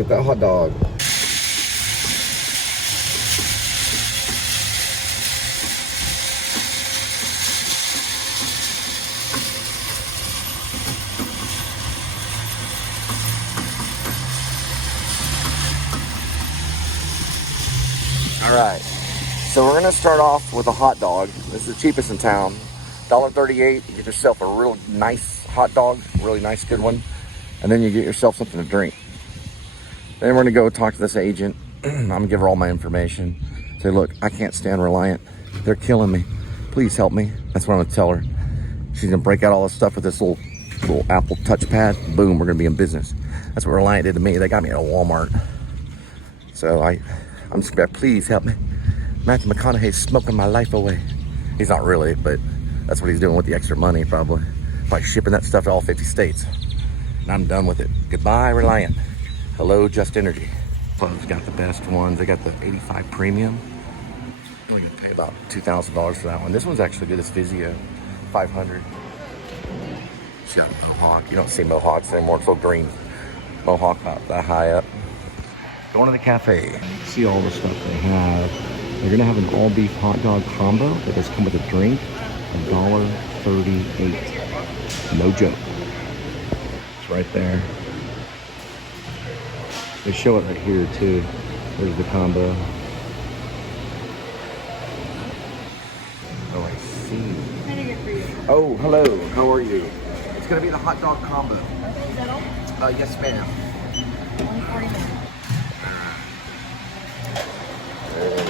get that hot dog. All right, so we're gonna start off with a hot dog. This is the cheapest in town, $1.38. You get yourself a real nice hot dog, really nice, good one, and then you get yourself something to drink. Then we're gonna go talk to this agent. I'm gonna give her all my information. Say, look, I can't stand Reliant. They're killing me. Please help me. That's what I'm gonna tell her. She's gonna break out all this stuff with this little Apple touchpad. Boom, we're gonna be in business. That's what Reliant did to me. They got me at a Walmart. So I'm just gonna, please help me. Matthew McConaughey's smoking my life away. He's not really, but that's what he's doing with the extra money, probably. Probably shipping that stuff to all 50 states. And I'm done with it. Goodbye, Reliant. Hello, Just Energy. Club's got the best ones. They got the 85 Premium. I'm gonna pay about $2,000 for that one. This one's actually good. It's Vizio, 500. She got a Mohawk. You don't see Mohawks anymore. It's so green. Mohawk about that high up. Going to the cafe. See all the stuff they have. They're gonna have an all beef hot dog combo that does come with a drink. $1.38. No joke. It's right there. They show it right here too. There's the combo. Oh, I see. Oh, hello. How are you? It's gonna be the hot dog combo. Is that all? Yes, ma'am. Only 40 minutes. There it is.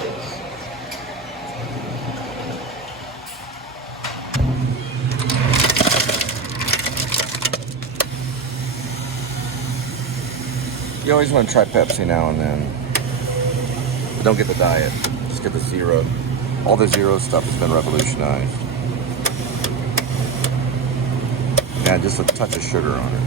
You always want to try Pepsi now and then. But don't get the diet. Just get the zero. All the zero stuff has been revolutionized. Yeah, just a touch of sugar on it.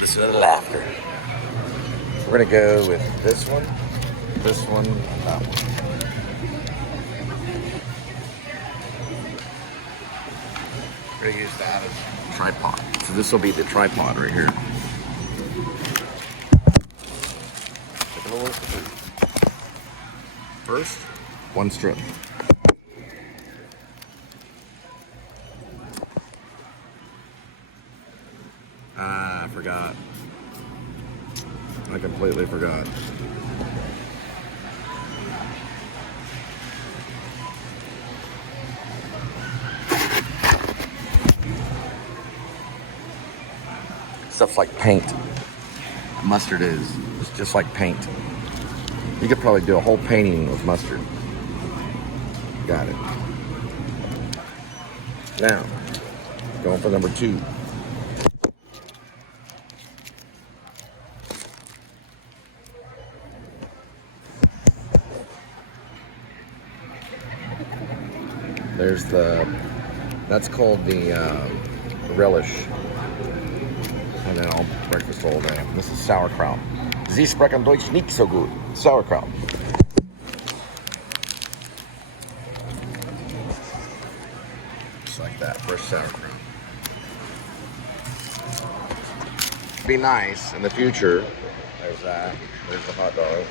Listen to the laughter. We're gonna go with this one, that one. We're gonna use that as a tripod. So this will be the tripod right here. First, one strip. I forgot. I completely forgot. Stuff's like paint. Mustard is. It's just like paint. You could probably do a whole painting with mustard. Got it. Now, going for number 2. There's that's called the relish. And then all breakfast all day. This is sauerkraut. Sie sprechen Deutsch nicht so gut. Sauerkraut. Just like that, fresh sauerkraut. Be nice in the future. There's that. There's the hot dog.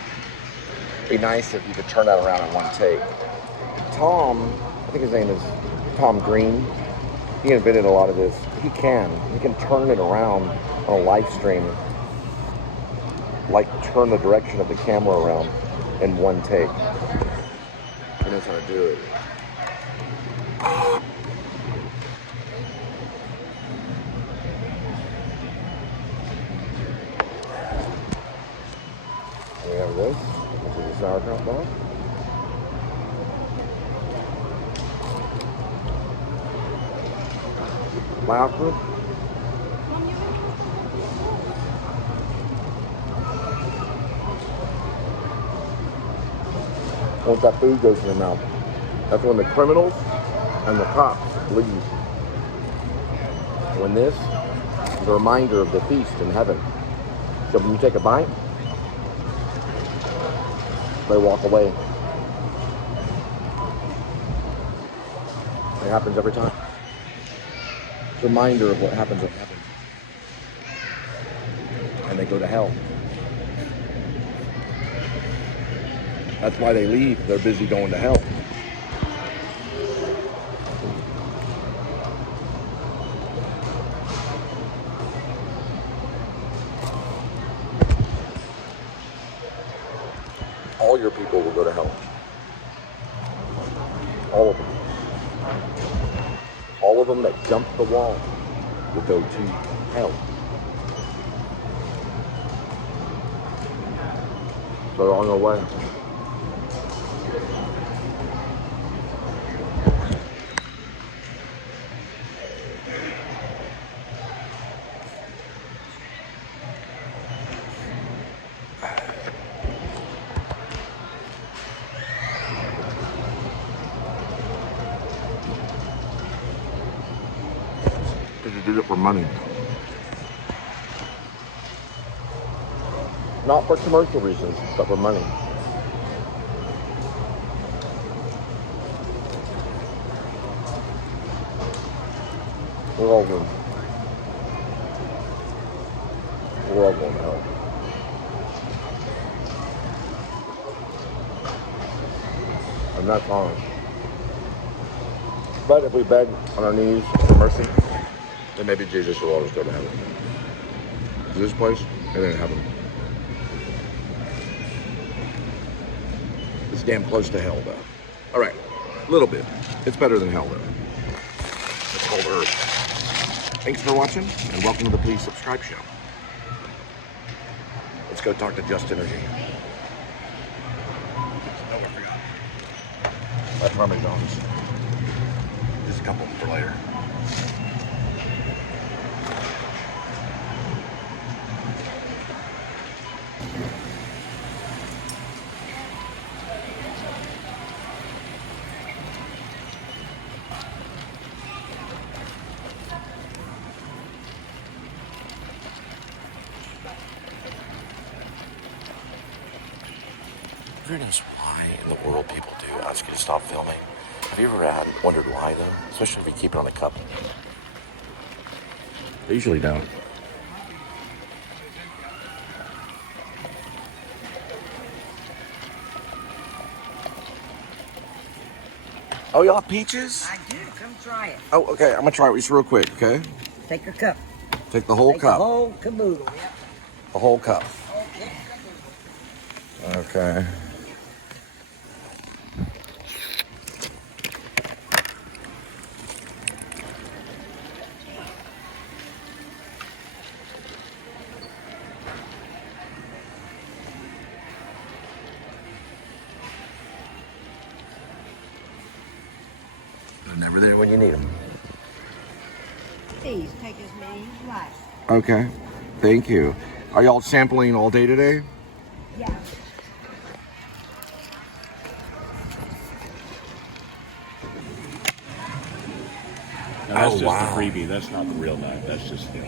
Be nice if you could turn that around in one take. Tom, I think his name is Tom Green. He invented a lot of this. He can turn it around on a live stream. Like turn the direction of the camera around in one take. He knows how to do it. this, which is a sauerkraut dog. Laughter. Once that food goes in the mouth, that's when the criminals and the cops leave. When this is a reminder of the feast in heaven. So when you take a bite, they walk away. It happens every time. It's a reminder of what happens in heaven. And they go to hell. That's why they leave. They're busy going to hell. All your people will go to hell. All of them. All of them that jumped the wall will go to hell. So they're on their way. Because you did it for money. Not for commercial reasons, but for money. We're all going. We're all going to hell. And that's honest. But if we beg on our knees for mercy, then maybe Jesus will always go to heaven. This place, it ain't heaven. It's damn close to hell, though. All right, a little bit. It's better than hell, though. It's called Earth. Thanks for watching, and welcome to the Please Subscribe show. Let's go talk to Just Energy. Oh, I forgot. That's Parmesan's. Just a couple for later. Ever notice why in the world people do ask you to stop filming? Have you ever wondered why though? Especially if you keep it on a cup. They usually don't. Oh, y'all have peaches? I do. Come try it. Oh, okay. I'm gonna try it just real quick, okay? Take a cup. Take the whole Take cup. the whole caboodle, yep. The whole cup. Okay, caboodle. Okay. They're never there when you need them. Please take as many as you like. Okay. Thank you. Are y'all sampling all day today? Yeah. Now, that's just wow. a freebie. That's not the real knife. That's just the.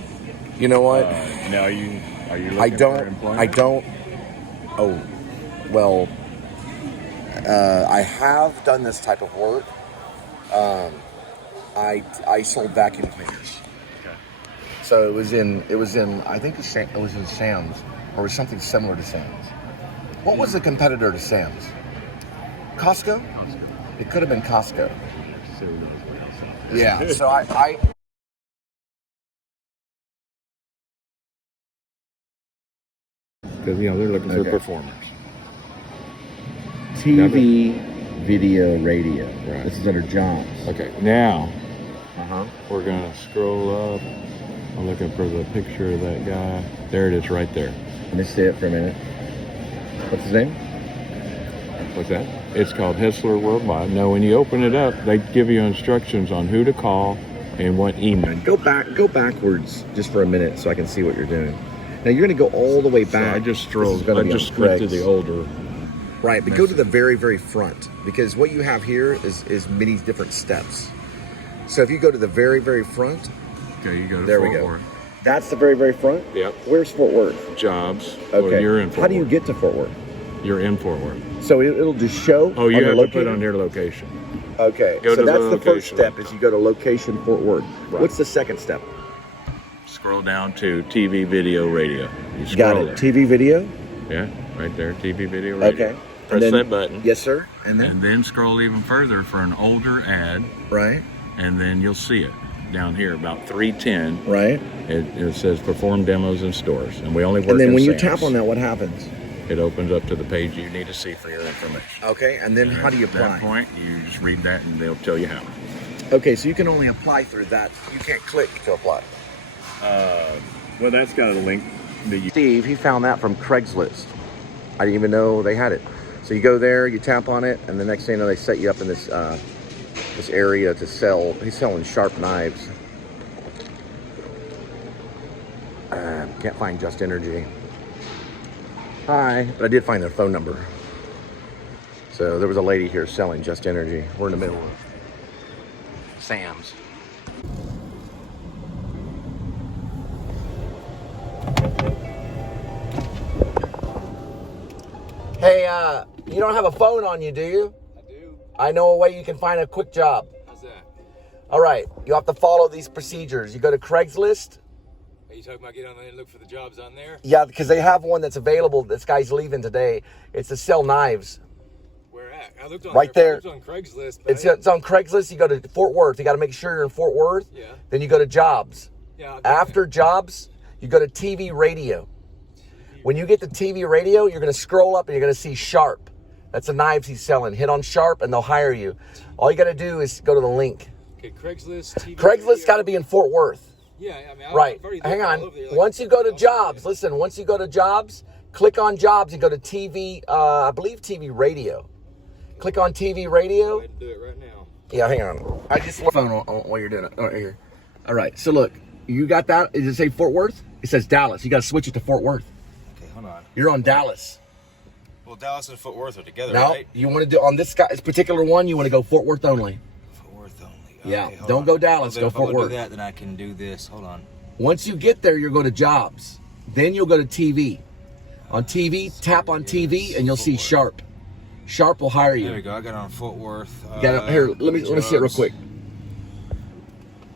You know what? Now are you looking I for don't. employment? I don't. Oh, well. I have done this type of work. I sold vacuum cleaners. Okay. So it was in. I think it was in Sam's, or was something similar to Sam's. What was the competitor to Sam's? Costco. It could have been Costco. Yeah. So I Because they're looking for Okay. performers. TV, video, radio. Right. This is under jobs. Okay. Now Uh-huh. we're gonna scroll up. I'm looking for the picture of that guy. There it is, right there. Let me see it for a minute. What's his name? What's that? It's called Hessler Worldwide. Now, when you open it up, they give you instructions on who to call and what email. Go backwards just for a minute so I can see what you're doing. Now you're going to go all the way back. So I just strolled. I just went to the older. Right, but go to the very, very front, because what you have here is many different steps. So if you go to the very, very front, Okay, you go to there Fort we go. Worth. That's the very, very front? Yep. Where's Fort Worth? Jobs. Okay. Well, you're in Fort How do you Worth. get to Fort Worth? You're in Fort Worth. So it'll just show. Oh, you on have the to put locator? on your location. Okay, Go so to that's the the first location. step, is you go to location Fort Worth. Right. What's the second step? Scroll down to TV, video, radio. You Got scroll it. there. TV video? Yeah, right there. TV, video, radio. Okay. Press And then- that button. Yes, sir. And then? And then scroll even further for an older ad, Right, and then you'll see it down here about 310. right. It says perform demos in stores, and we only work And then in when you Sam's. tap on that, what happens? It opens up to the page you need to see for your information. Okay, and then how do you At that apply? point, you just read that, and they'll tell you how. Okay, so you can only apply through that. You can't click to apply. Well, that's got a link that you. Steve, he found that from Craigslist. I didn't even know they had it. So you go there, you tap on it, and the next thing you know, they set you up in this this area to sell. He's selling sharp knives. Can't find Just Energy. Hi, but I did find their phone number. So there was a lady here selling Just Energy. We're in the middle of Sam's. Hey, you don't have a phone on you, do you? I do. I know a way you can find a quick job. How's that? All right, you have to follow these procedures. You go to Craigslist. Are you talking about get on there and look for the jobs on there? Yeah, because they have one that's available. This guy's leaving today. It's to sell knives. Where at? I looked on Right there. I looked on Craigslist. But It's on Craigslist. You go to Fort Worth. You got to make sure you're in Fort Worth. Yeah. Then you go to jobs. Yeah. I'll go After jobs, you go to TV radio. When you get to TV radio, you're going to scroll up and you're going to see Sharp. That's the knives he's selling. Hit on Sharp and they'll hire you. All you got to do is go to the link. there. Okay, Craigslist. TV Craigslist got to be in Fort Worth. Yeah, I mean, Right. I've already Hang looked on. all over there, like, Once you go to all over jobs, there. listen, once you go to jobs, click on jobs and go to TV, I believe TV radio. Click on TV radio. Go ahead and do it right now. Yeah, hang on. I just looked phone on while you're doing it. Right here. All right. So look, you got that? Does it say Fort Worth? It says Dallas. You got to switch it to Fort Worth. Okay, hold on. You're on Dallas. Well, Dallas and Fort Worth are together, No, right? you want to do on this particular one. You want to go Fort Worth only. Fort Worth only. Yeah, Okay, hold don't on. go Dallas, Well, go if I Fort wanna Worth. do that, then I can do this. Hold on. Once you get there, you'll go to jobs. Then you'll go to TV. On TV, tap on TV, and you'll see Sharp. Sharp will hire you. There we go. I got it on Fort Worth. You got it. Here, let me see it real jobs. quick.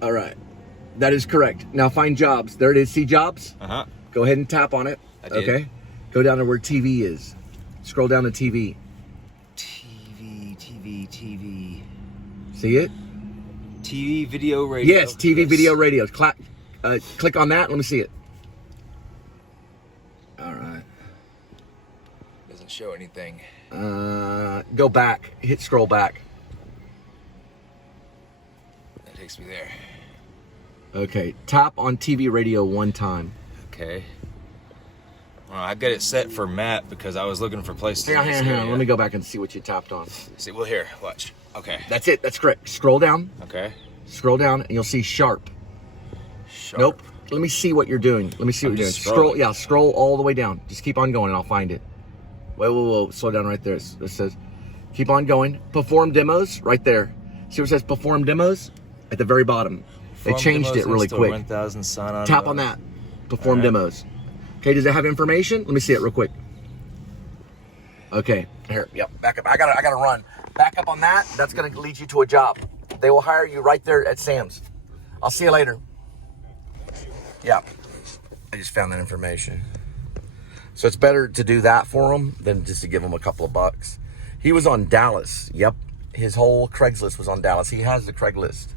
All right, that is correct. Now find jobs. There it is. See jobs? Uh-huh. Go ahead and tap on it. I did. Okay. Go down to where TV is. Scroll down to TV. TV. See it? TV, video, radio. Yes, TV, video, radio. Click on that. Let me see it. All right. Doesn't show anything. Go back. Hit scroll back. That takes me there. Okay. Tap on TV, radio one time. Okay. Well, I got it set for map because I was looking for places. in this Hang on. area. Let me go back and see what you tapped on. See, well, here, watch. Okay. That's it. That's correct. Scroll down. Okay. Scroll down, and you'll see Sharp. Sharp. Nope. Let me see what you're doing. Let me see what I'm you're doing. just Scroll. scrolling. Yeah, scroll all the way down. Just keep on going, and I'll find it. Whoa. Slow down right there. It says, keep on going. Perform demos right there. See what it says? Perform demos at the very bottom. They changed it really quick. 1,000 sign-on. Tap on that. Perform Alright. demos. Okay. Does it have information? Let me see it real quick. Okay. Here. Yep. Back up. I gotta run. Back up on that. That's gonna lead you to a job. They will hire you right there at Sam's. I'll see you later. Yeah. I just found that information. So it's better to do that for him than just to give him a couple of bucks. He was on Dallas. Yep. His whole Craigslist was on Dallas. He has the Craigslist,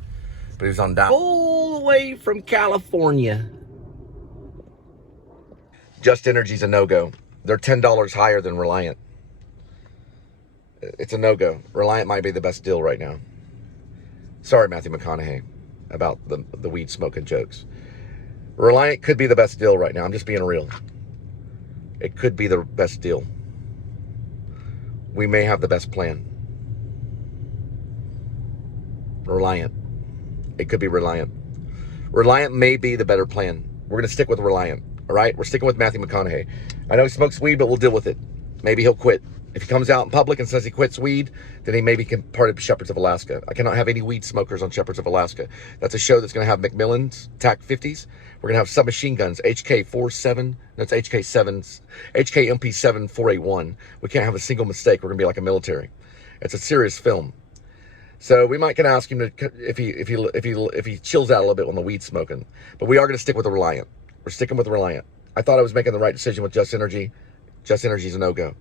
but he was on Dallas. All the way from California. Just Energy's a no-go. They're $10 higher than Reliant. It's a no-go. Reliant might be the best deal right now. Sorry, Matthew McConaughey, about the weed smoking jokes. Reliant could be the best deal right now. I'm just being real. It could be the best deal. we may have the best plan. Reliant. It could be Reliant. Reliant may be the better plan. We're going to stick with Reliant. All right? We're sticking with Matthew McConaughey. I know he smokes weed, but we'll deal with it. Maybe he'll quit. If he comes out in public and says he quits weed, then he maybe can part of Shepherds of Alaska. I cannot have any weed smokers on Shepherds of Alaska. That's a show that's going to have Macmillan's TAC 50s. We're going to have submachine guns, HK-47. That's HK-7s, HK-MP7 481. We can't have a single mistake. We're going to be like a military. It's a serious film. So we might can ask him to, if he chills out a little bit on the weed smoking. But we are going to stick with the Reliant. We're sticking with Reliant. I thought I was making the right decision with Just Energy. Just Energy is a no-go.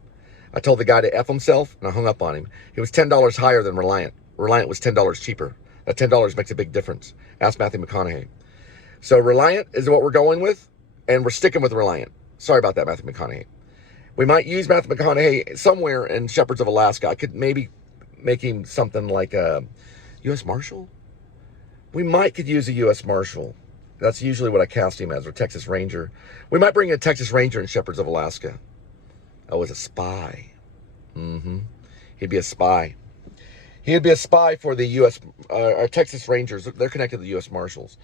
I told the guy to F himself, and I hung up on him. He was $10 higher than Reliant. Reliant was $10 cheaper. That $10 makes a big difference. Ask Matthew McConaughey. So Reliant is what we're going with, and we're sticking with Reliant. Sorry about that, Matthew McConaughey. We might use Matthew McConaughey somewhere in Shepherds of Alaska. I could maybe make him something like a U.S. Marshal. We could use a U.S. Marshal. That's usually what I cast him as, or Texas Ranger. We might bring a Texas Ranger in Shepherds of Alaska. Oh, as a spy. He'd be a spy. He'd be a spy for the U.S. Texas Rangers. They're connected to the U.S. Marshals.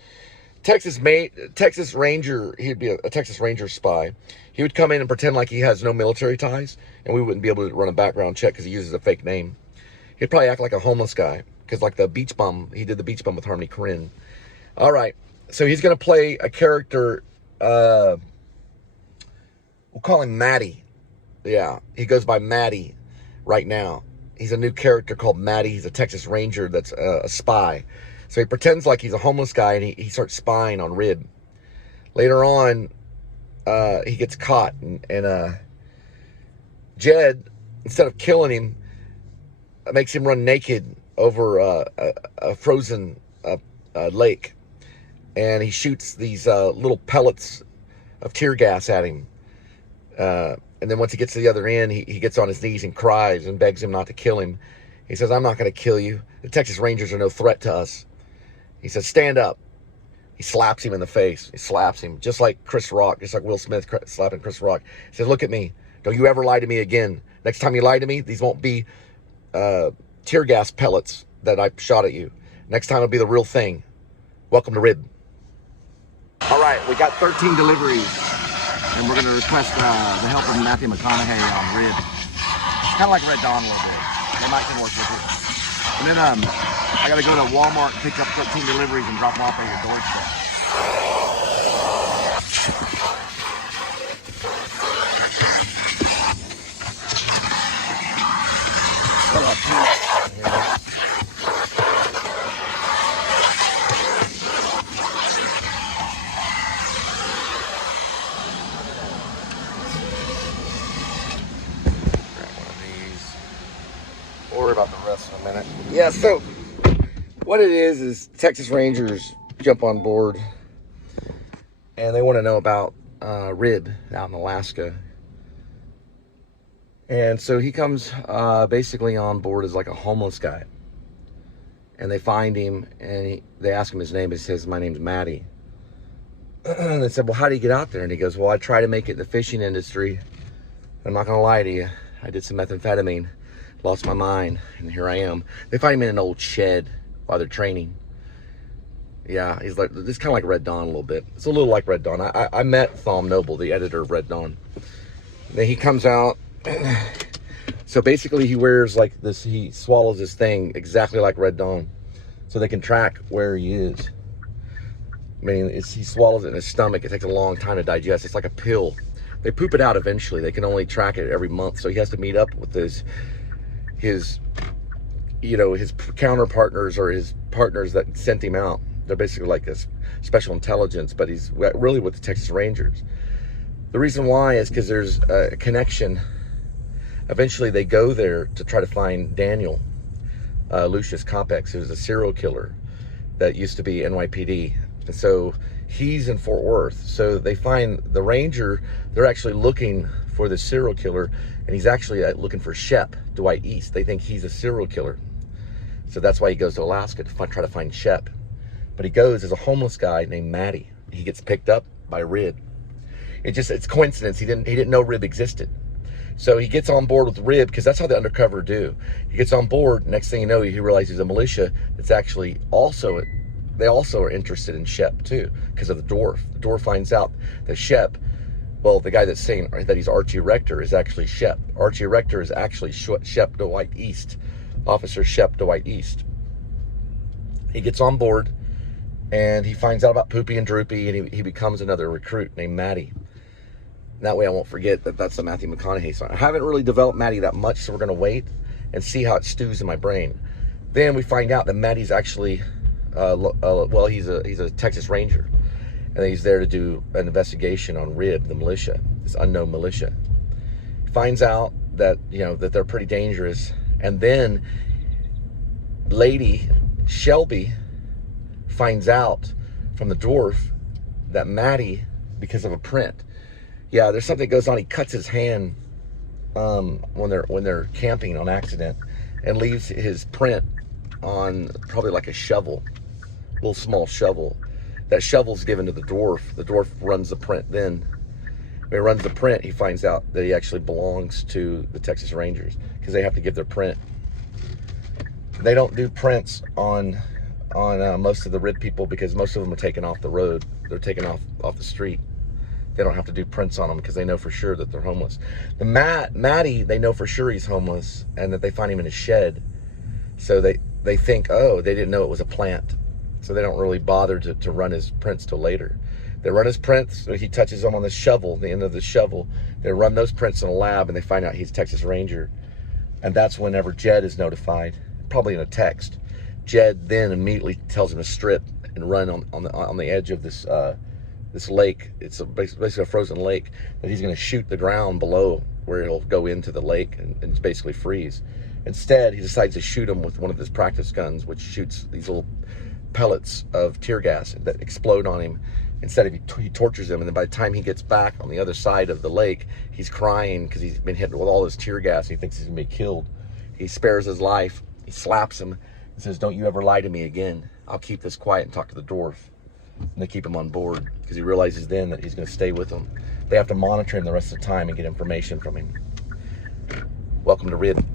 Texas Ranger. He'd be a Texas Ranger spy. He would come in and pretend like he has no military ties, and we wouldn't be able to run a background check because he uses a fake name. He'd probably act like a homeless guy, because like the beach bum, he did the beach bum with Harmony Korine. All right, so he's going to play a character. We'll call him Matty. Yeah, he goes by Matty right now. He's a new character called Matty. He's a Texas Ranger that's a spy. So he pretends like he's a homeless guy, and he starts spying on Rib. Later on, he gets caught, and Jed, instead of killing him, makes him run naked over a frozen lake. And he shoots these little pellets of tear gas at him. And then once he gets to the other end, he gets on his knees and cries and begs him not to kill him. He says, I'm not going to kill you. The Texas Rangers are no threat to us. He says, stand up. He slaps him in the face. He slaps him, just like Chris Rock, just like Will Smith slapping Chris Rock. He says, look at me. Don't you ever lie to me again. Next time you lie to me, these won't be tear gas pellets that I shot at you. Next time it'll be the real thing. Welcome to Rib. All right, we got 13 deliveries. And we're going to request the help of Matthew McConaughey on Rib. Kind of like Red Dawn a little bit. They might can work with it. And then I got to go to Walmart, pick up 13 deliveries and drop them off at your doorstep. Worry about the rest in a minute. Yeah, so what it is Texas Rangers jump on board and they want to know about Rib out in Alaska. And so he comes basically on board as like a homeless guy. And they find him and they ask him his name. He says, my name's Matty. And they said, well, how do you get out there? And he goes, well, I try to make it in the fishing industry. I'm not going to lie to you. I did some methamphetamine. Lost my mind, and here I am. They find him in an old shed while they're training. Yeah, he's like, this is kind of like Red Dawn a little bit. It's a little like Red Dawn. I met Thom Noble, the editor of Red Dawn. Then he comes out. So basically he wears like this, he swallows this thing exactly like Red Dawn. So they can track where he is. I mean, he swallows it in his stomach. It takes a long time to digest. It's like a pill. They poop it out eventually. They can only track it every month. So he has to meet up with his counter partners or his partners that sent him out. They're basically like this special intelligence, but he's really with the Texas Rangers. The reason why is because there's a connection. Eventually they go there to try to find Daniel Lucius Compex, who's a serial killer that used to be NYPD. And so he's in Fort Worth. So they find the Ranger, they're actually looking for the serial killer, and he's actually looking for Shep, Dwight East. They think he's a serial killer. So that's why he goes to Alaska to try to find Shep. But he goes as a homeless guy named Matty. He gets picked up by Rib. It's coincidence. He didn't know Rib existed. So he gets on board with Rib, because that's how the undercover do. He gets on board. Next thing you know, he realizes a militia that's actually also, they also are interested in Shep too, because of the dwarf. The dwarf finds out that Shep, well, the guy that's saying that he's Archie Rector is actually Shep. Archie Rector is actually Shep Dwight East, Officer Shep Dwight East. He gets on board, and he finds out about Poopy and Droopy, and he becomes another recruit named Maddie. That way I won't forget that that's the Matthew McConaughey song. I haven't really developed Maddie that much, so we're going to wait and see how it stews in my brain. Then we find out that Maddie's actually, well, he's a Texas Ranger. And he's there to do an investigation on Rib, the militia, this unknown militia. He finds out that, you know, that they're pretty dangerous. And then Lady Shelby finds out from the dwarf that Maddie, because of a print, yeah, there's something that goes on. He cuts his hand when they're camping on accident, and leaves his print on probably like a shovel, little small shovel. That shovel's given to the dwarf. The dwarf runs the print. Then when he runs the print, he finds out that he actually belongs to the Texas Rangers, because they have to give their print. They don't do prints on most of the Rib people, because most of them are taken off the road. They're taken off the street. They don't have to do prints on them, because they know for sure that they're homeless. The Matty, they know for sure he's homeless, and that they find him in a shed. So they think, oh, they didn't know it was a plant. So they don't really bother to run his prints till later. They run his prints, so he touches them on the shovel, the end of the shovel. They run those prints in a lab, and they find out he's Texas Ranger. And that's whenever Jed is notified, probably in a text. Jed then immediately tells him to strip and run on the edge of this lake. It's basically a frozen lake, that he's going to shoot the ground below, where he'll go into the lake and basically freeze. Instead, he decides to shoot him with one of his practice guns, which shoots these little pellets of tear gas that explode on him. Instead of he tortures him, and then by the time he gets back on the other side of the lake, he's crying because he's been hit with all this tear gas. He thinks he's gonna be killed. He spares his life. He slaps him and says, "Don't you ever lie to me again. I'll keep this quiet and talk to the dwarf." And they keep him on board, because he realizes then that he's going to stay with them. They have to monitor him the rest of the time and get information from him. Welcome to Rid.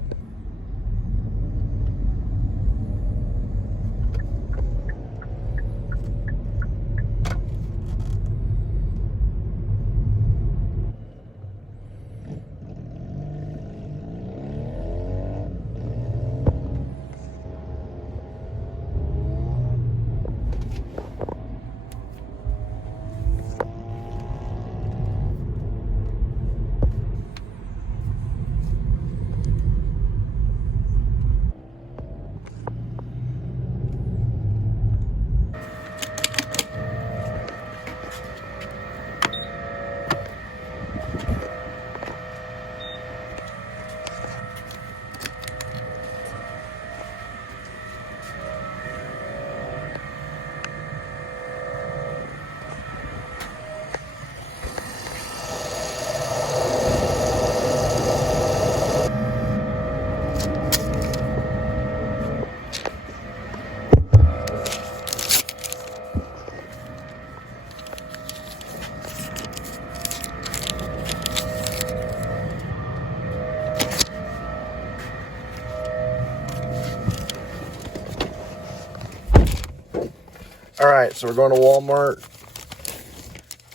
All right, so we're going to Walmart.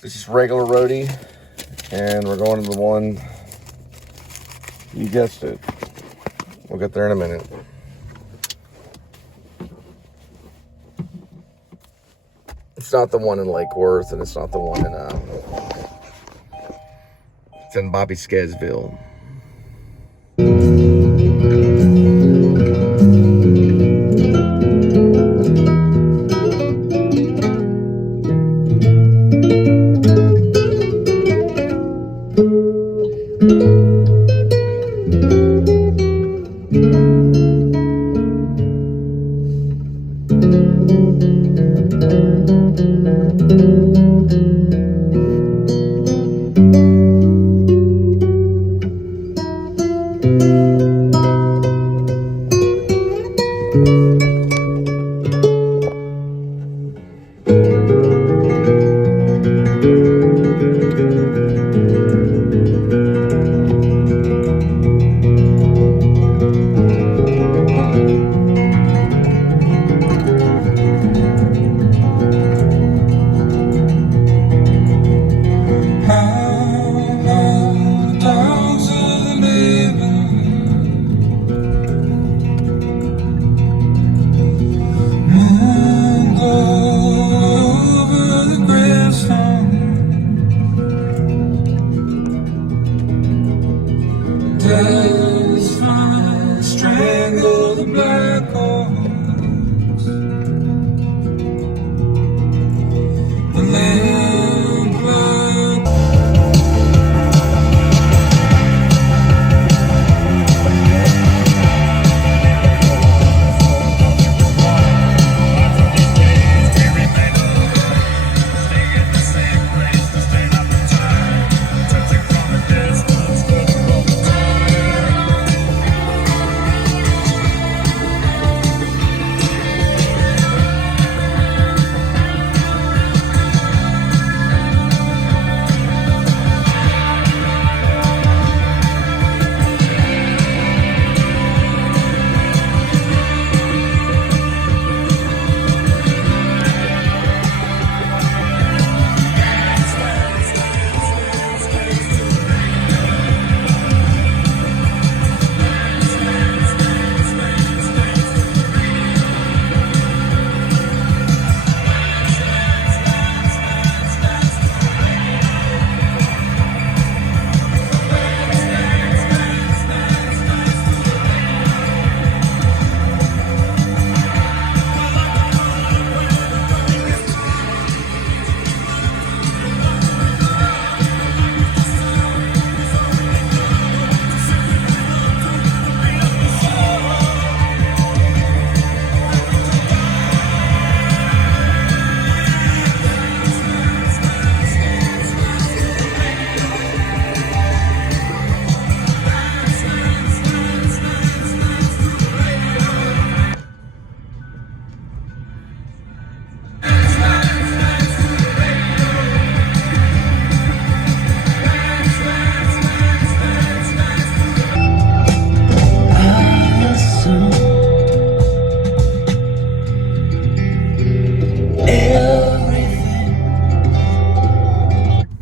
This is regular roadie, and we're going to the one, you guessed it. We'll get there in a minute. It's not the one in Lake Worth, and it's not the one in, it's in Bobby Skedsville. satisfy, strangle the black holes. The lamp burns.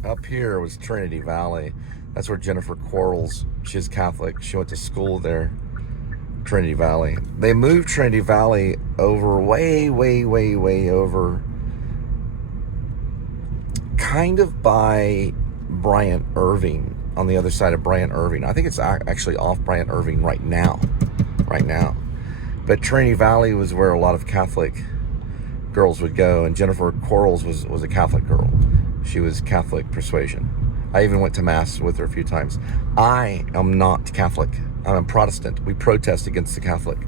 Up here was Trinity Valley. That's where Jennifer Quarles, she's Catholic. She went to school there, Trinity Valley. They moved Trinity Valley over way over, kind of by Bryant Irving, on the other side of Bryant Irving. I think it's actually off Bryant Irving right now. But Trinity Valley was where a lot of Catholic girls would go, and Jennifer Quarles was a Catholic girl. She was Catholic persuasion. I even went to Mass with her a few times. I am not Catholic. I'm a Protestant. We protest against the Catholic.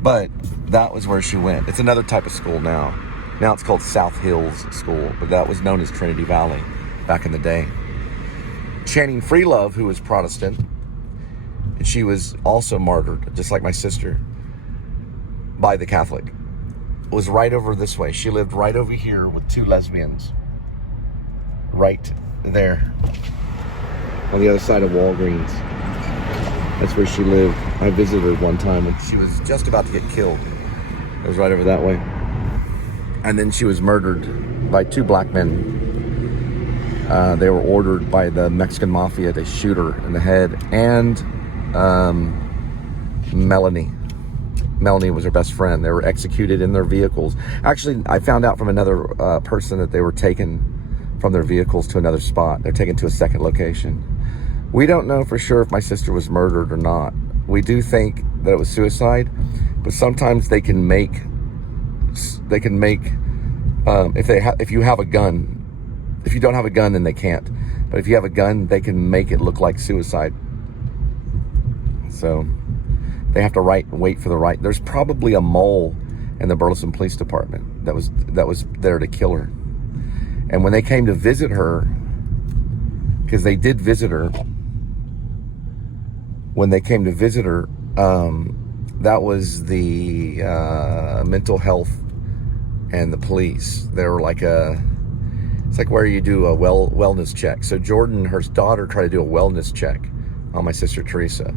But that was where she went. It's another type of school now. Now it's called South Hills School, but that was known as Trinity Valley back in the day. Channing Freelove, who was Protestant, and she was also martyred, just like my sister, by the Catholic, was right over this way. She lived right over here with two lesbians. Right there. On the other side of Walgreens. That's where she lived. I visited her one time and she was just about to get killed. It was right over that way. And then she was murdered by two black men. They were ordered by the Mexican mafia to shoot her in the head. And Melanie was her best friend. They were executed in their vehicles. Actually, I found out from another person that they were taken from their vehicles to another spot. They're taken to a second location. We don't know for sure if my sister was murdered or not. We do think that it was suicide, but sometimes they can make if you have a gun. If you don't have a gun, then they can't. But if you have a gun, they can make it look like suicide. So they have to wait for the right. There's probably a mole in the Burleson Police Department that was there to kill her. And when they came to visit her, because they did visit her, when they came to visit her, that was the mental health and the police. They were like it's like where you do a wellness check. So Jordan, her daughter, tried to do a wellness check on my sister Teresa.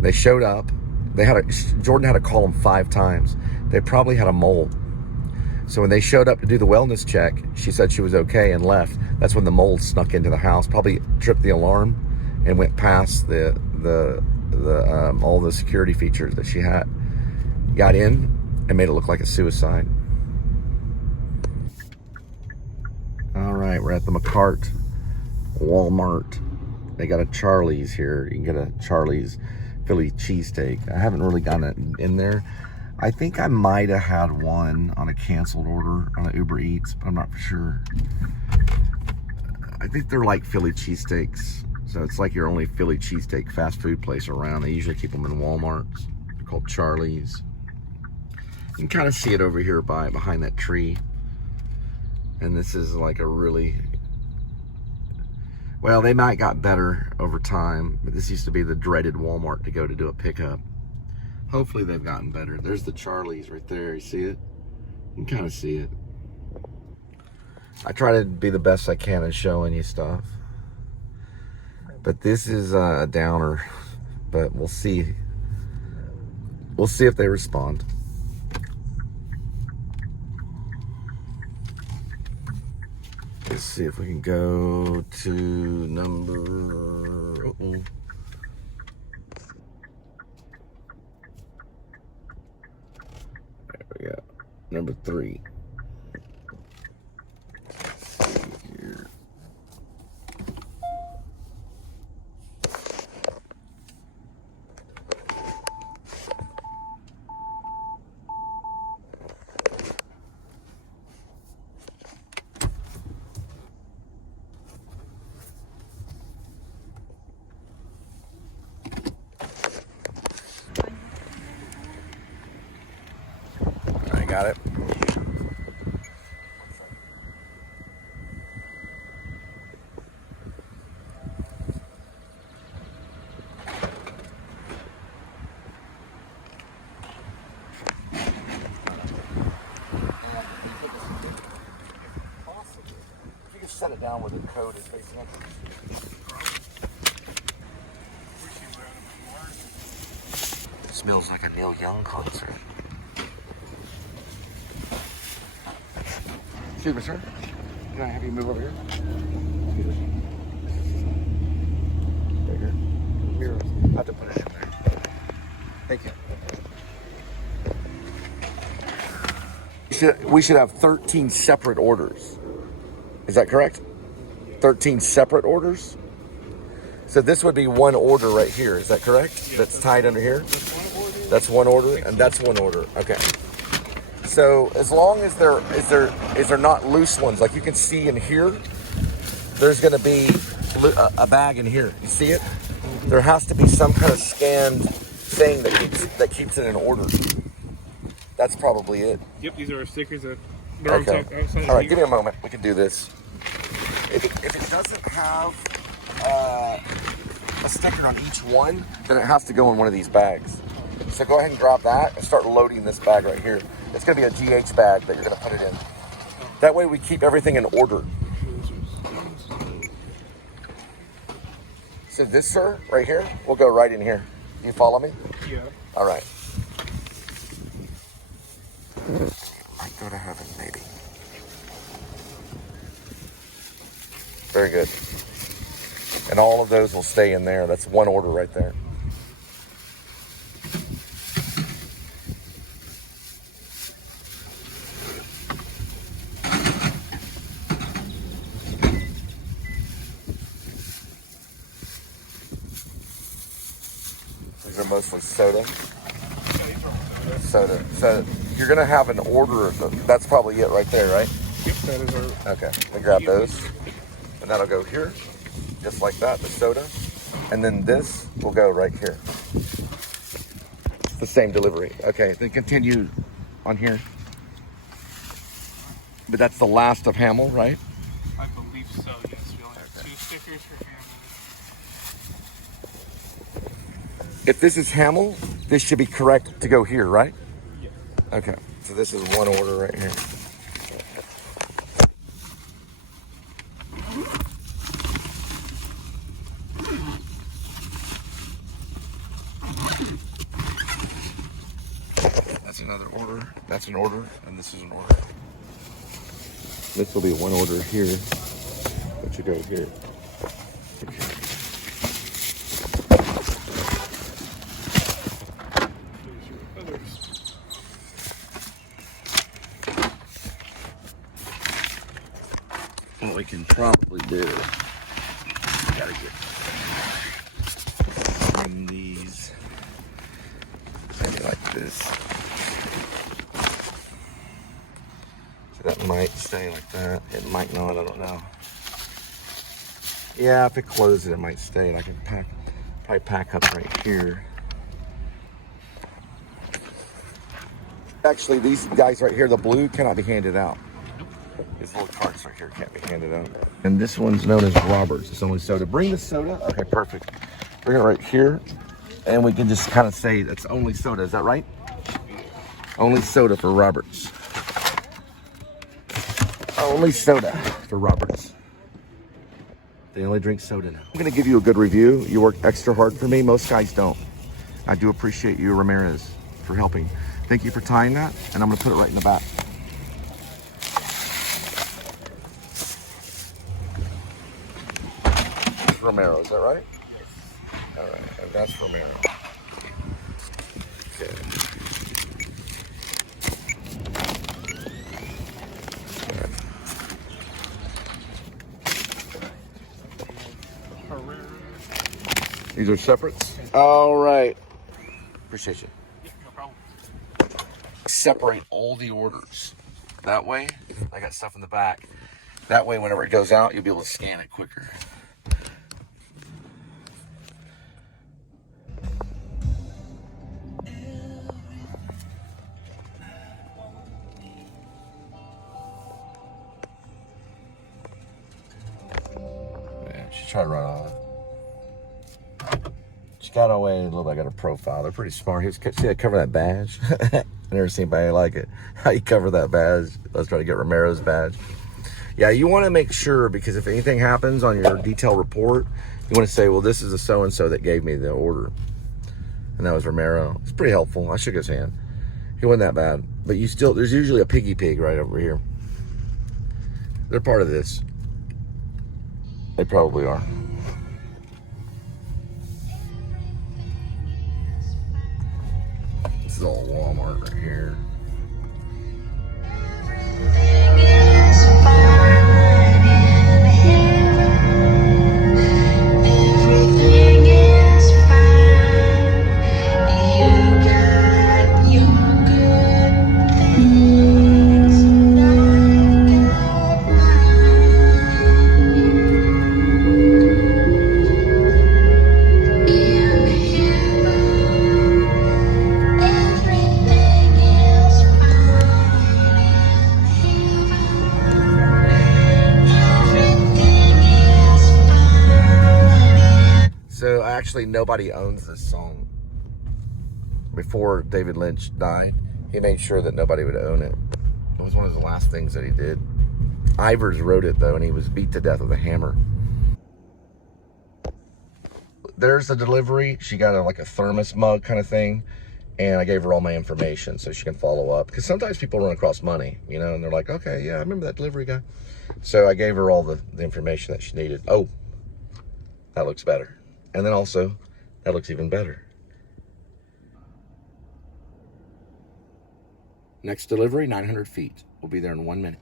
They showed up. Jordan had to call them 5 times. They probably had a mole. So when they showed up to do the wellness check, she said she was okay and left. That's when the mole snuck into the house, probably tripped the alarm and went past all the security features that she had. Got in and made it look like a suicide. All right, we're at the McCart Walmart They got a Charlie's here. You can get a Charlie's Philly cheesesteak. I haven't really gotten it in there. I think I might have had one on a canceled order on a Uber Eats, but I'm not for sure. I think they're like Philly cheesesteaks. So it's like your only Philly cheesesteak fast food place around. They usually keep them in Walmart's. They're called Charlie's. You can kind of see it over here behind that tree. And this is like a really, well, they might got better over time, but this used to be the dreaded Walmart to go to do a pickup. Hopefully they've gotten better. There's the Charlie's right there. You see it? You can kind of see it. I try to be the best I can at showing you stuff. But this is a downer. But we'll see. We'll see if they respond. Let's see if we can go to number... Uh-oh. There we go. Number 3. Let's see here. Got it. If you could set it down where the code is facing up. It smells like a Neil Young concert. Excuse me, sir. Can I have you move over here? Excuse me. Bigger. Here. I have to put it in there. Thank you. We should have 13 separate orders. Is that correct? 13 separate orders? So this would be one order right here. Is that correct? Yeah, that's tied under here? That's one order, and that's one order. Okay. So as long as they're not loose ones, like you can see in here, there's going to be a bag in here. You see it? There has to be some kind of scanned thing that keeps it in order. That's probably it. Yep, these are our stickers that. Okay. All right, give me a moment. We can do this. If it doesn't have a sticker on each one, then it has to go in one of these bags. So go ahead and grab that and start loading this bag right here. It's going to be a GH bag that you're going to put it in. That way we keep everything in order. So this, sir, right here, will go right in here. You follow me? Yeah. All right. Might go to heaven, maybe. Very good. And all of those will stay in there. That's one order right there. These are mostly soda. Soda. So you're gonna have an order. That's probably it right there, right? Yep, that is our. Okay. We grab those, and that'll go here, just like that. The soda, and then this will go right here. The same delivery. Okay. Then continue on here. But that's the last of Hamel, right? I believe so. Yes, we only have 2 stickers for Hamel. If this is Hamel, this should be correct to go here, right? Yeah. Okay, so this is one order right here. That's another order, that's an order, and this is an order. This will be one order here, that should go here. What we can probably do, gotta get might stay like that. It might not, I don't know. Yeah, if it closes, it might stay. And I can probably pack up right here. Actually, these guys right here, the blue, cannot be handed out. These little carts right here can't be handed out. And this one's known as Roberts. It's only soda. Bring the soda. Okay, perfect. Bring it right here. And we can just kind of say that's only soda. Is that right? Only soda for Roberts. Only soda for Roberts. They only drink soda now. I'm gonna give you a good review. You work extra hard for me. Most guys don't. I do appreciate you, Ramirez, for helping. Thank you for tying that, and I'm gonna put it right in the back. It's Romero, is that right? All right, and that's Romero. Okay. These are separates? All right. Appreciate you. Yeah, no problem. Separate all the orders. That way, I got stuff in the back. That way, whenever it goes out, you'll be able to scan it quicker. Yeah, she tried to run off. She got away a little bit. I got a profile. They're pretty smart. See, I cover that badge. I never seen anybody like it. How you cover that badge? Let's try to get Romero's badge. Yeah, you want to make sure, because if anything happens on your detail report, you want to say, well, this is a so-and-so that gave me the order. And that was Romero. It's pretty helpful. I shook his hand. He wasn't that bad. But you still, there's usually a piggy pig right over here. They're part of this. They probably are. This is all Walmart right here. So actually nobody owns this song. Before David Lynch died, he made sure that nobody would own it. It was one of the last things that he did. Ivers wrote it though, and he was beat to death with a hammer. There's the delivery. She got like a thermos mug kind of thing, and I gave her all my information so she can follow up. Because sometimes people run across money, you know, and they're like, okay, yeah, I remember that delivery guy. So I gave her all the information that she needed. Oh, that looks better. And then also, that looks even better. Next delivery, 900 feet. We'll be there in 1 minute.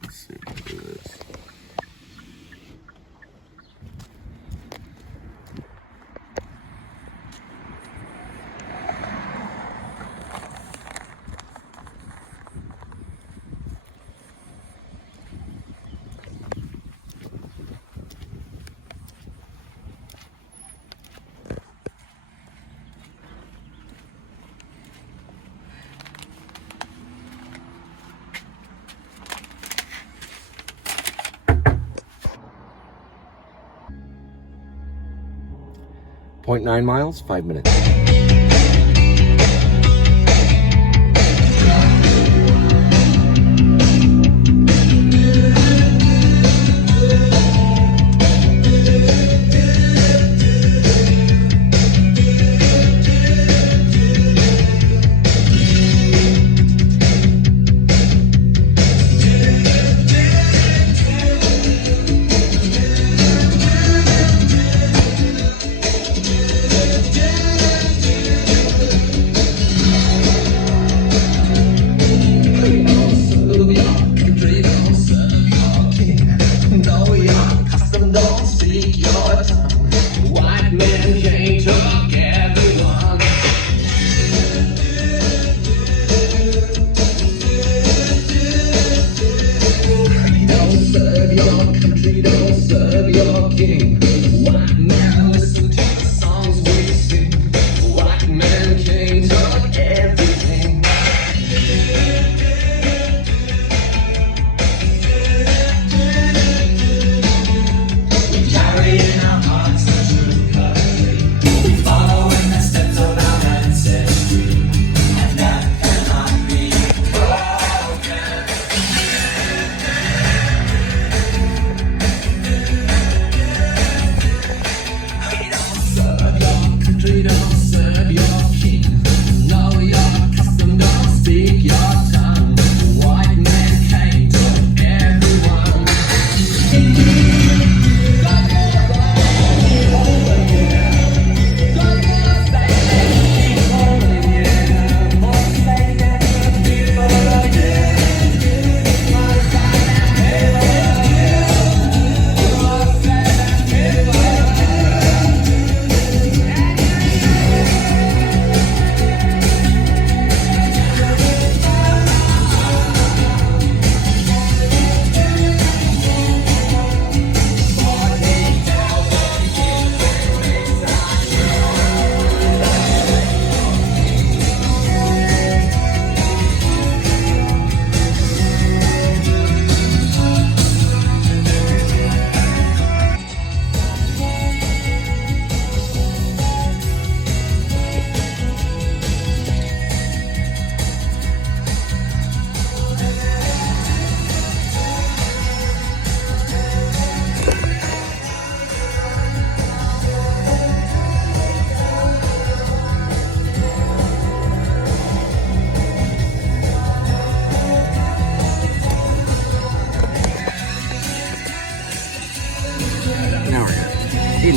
Let's see if we can do this. .9 miles, 5 minutes.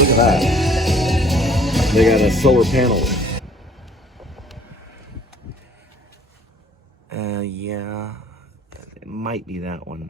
look at that. They got a solar panel. Yeah, it might be that one.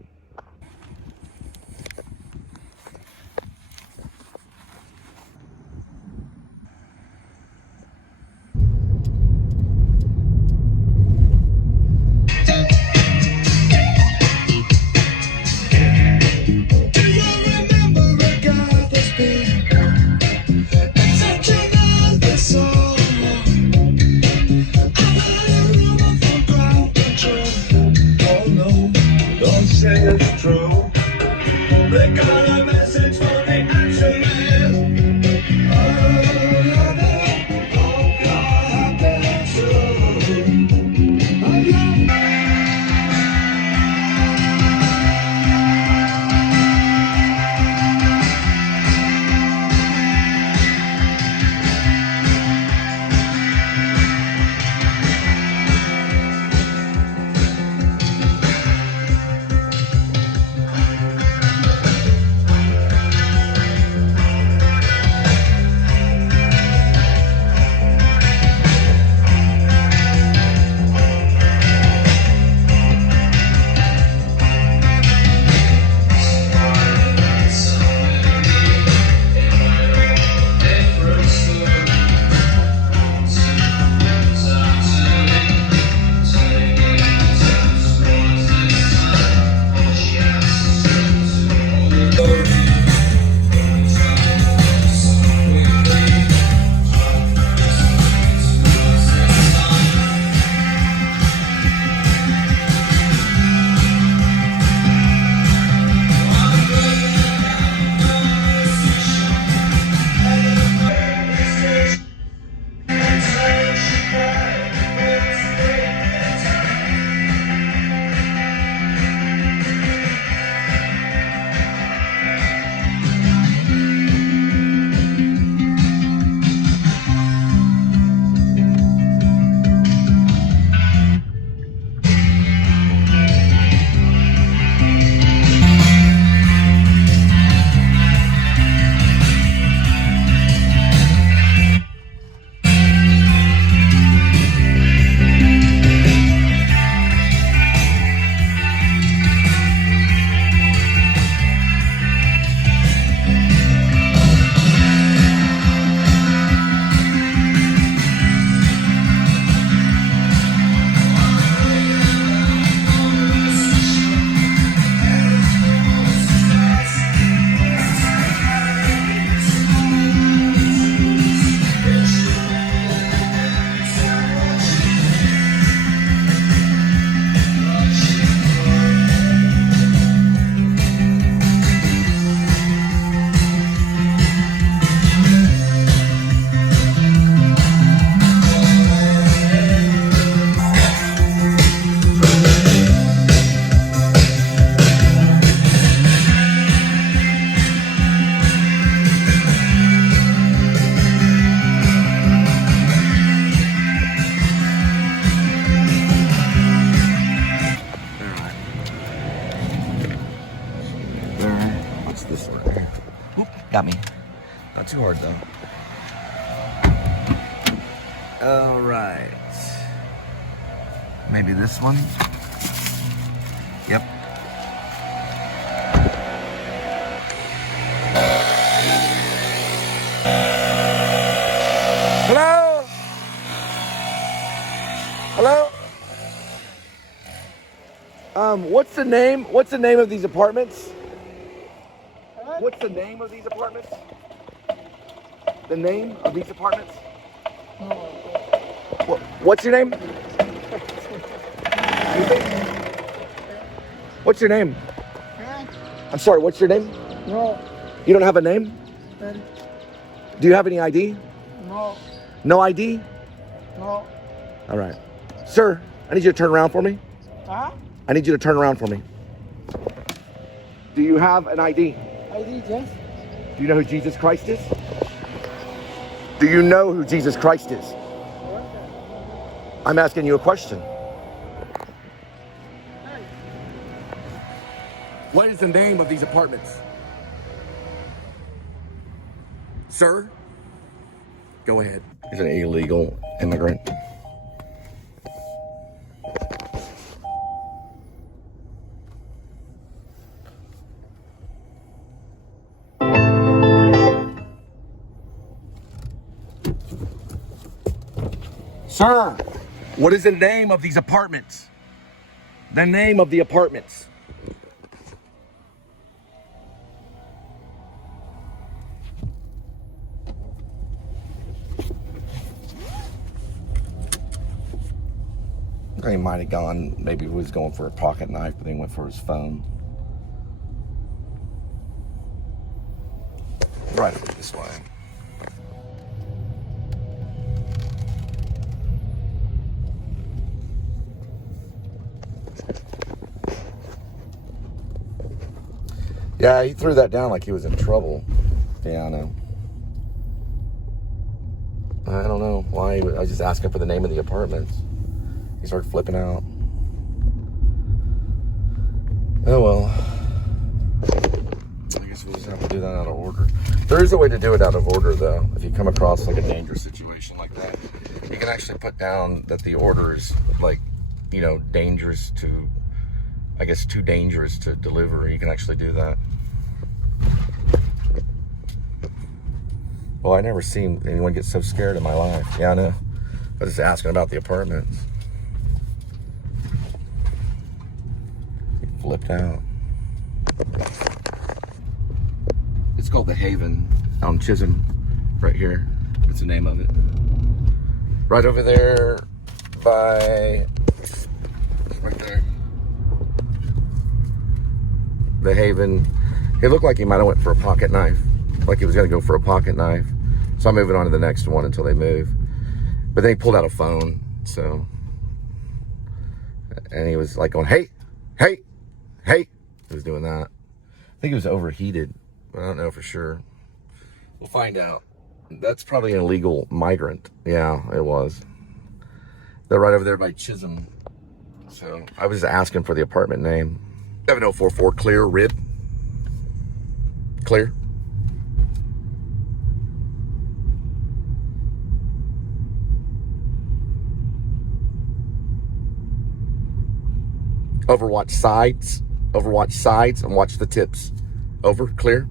Got me. Not too hard though. All right. Maybe this one. Yep. Hello? Hello? What's the name? What's the name of these apartments? What's the name of these apartments? The name of these apartments? What's your name? What's your name? I'm sorry, what's your name? No. You don't have a name? Do you have any ID? No. No ID? No. All right. Sir, I need you to turn around for me. Huh? I need you to turn around for me. Do you have an ID? ID, yes. Do you know who Jesus Christ is? Do you know who Jesus Christ is? I'm asking you a question. What is the name of these apartments? Sir, go ahead. He's an illegal immigrant. Sir, what is the name of these apartments? The name of the apartments. He might have gone, maybe he was going for a pocket knife, but then he went for his phone. Right over this way. Yeah, he threw that down like he was in trouble. Yeah, I know. I don't know why. I was just asking for the name of the apartments. He started flipping out. Oh well. I guess we just have to do that out of order. There is a way to do it out of order, though. If you come across like a dangerous situation like that, you can actually put down that the order is like, you know, dangerous to, I guess, too dangerous to deliver. You can actually do that. Well, I never seen anyone get so scared in my life. Yeah, I know. I was just asking about the apartments. He flipped out. It's called The Haven on Chisholm, right here. That's the name of it. Right over there by, right there. The Haven. It looked like he might have went for a pocket knife. Like he was gonna go for a pocket knife. So I'm moving on to the next one until they move. But then he pulled out a phone, so. And he was like going, hey, hey, hey. He was doing that. I think he was overheated, but I don't know for sure. We'll find out. That's probably an illegal migrant. Yeah, it was. They're right over there by Chisholm. So I was asking for the apartment name. 7044 Clear Rib. Clear. Overwatch sides, and watch the tips. Over, clear.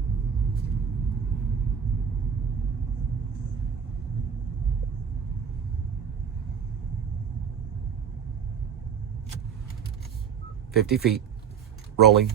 $50 feet, rolling.